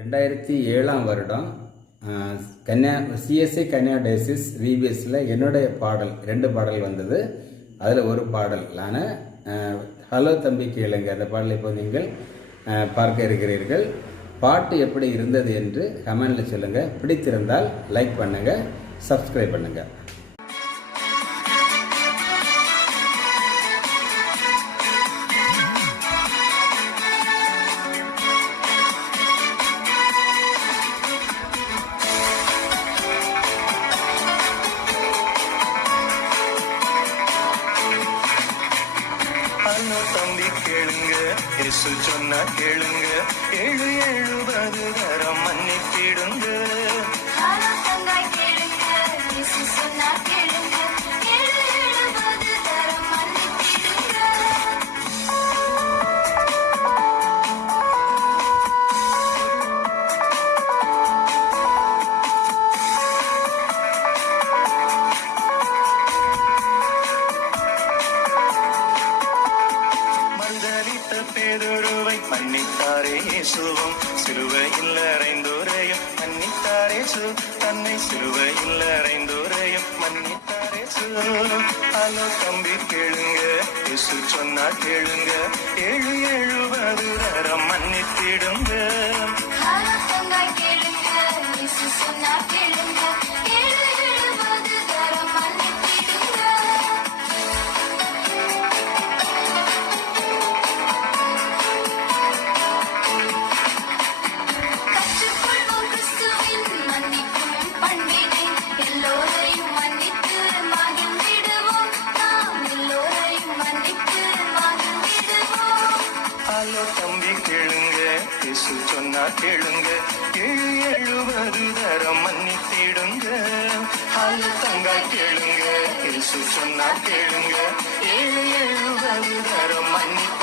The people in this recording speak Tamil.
2007 வருடம் சிஎஸ்ஐ கன்யா டயசிஸ் விபிஎஸ்ல என்னுடைய பாடல் 2 பாடல் வந்தது. அதில் ஒரு பாடலான ஹலோ தம்பி கேளுங்க, அந்த பாடலை இப்போ நீங்கள் பார்க்க இருக்கிறீர்கள். பாட்டு எப்படி இருந்தது என்று கமெண்ட்ல சொல்லுங்க. பிடித்திருந்தால் லைக் பண்ணுங்க, சப்ஸ்கிரைப் பண்ணுங்க. ஹலோ தம்பி கேளுங்க, இயேசு சொன்னா கேளுங்க, 770 தரம் மன்னித்திடுங்க. ஹலோ தங்காய் கேளுங்க, இயேசு சொன்னா கேளுங்க, 770 தரம் மன்னித்திடுங்க. பேதுருவை மன்னித்தாரே இயேசுவும், சிலுவையில் அறைந்தோரையும் மன்னித்தாரே இயேசு, தன்னை சிலுவையில் அறைந்தோரையும் மன்னித்தாரே இயேசு. ஹலோ தம்பி கேளுங்க, இயேசு சொன்னா கேளுங்க, 770 தரம் மன்னித்திடுங்க. ஹலோ தங்காய் கேளுங்க, இயேசு சொன்னா கேளுங்க, 770 தரம் மன்னித்திடுங்க. கற்றுக்கொள்வோம் கிறிஸ்துவின் மன்னிக்கும் பண்பினை, எல்லோரையும் மன்னித்து மகிழ்ந்திடுவோம். நாம் எல்லோரையும் மன்னித்து மகிழ்ந்திடுவோம். ஹலோ தம்பி கேளுங்க, இயேசு சொன்னா கேளுங்க, 770 தரம் மன்னித்திடுங்க. ஹலோ தங்காய் கேளுங்க, இயேசு சொன்னா கேளுங்க, 770 தரம் மன்னித்திடுங்க.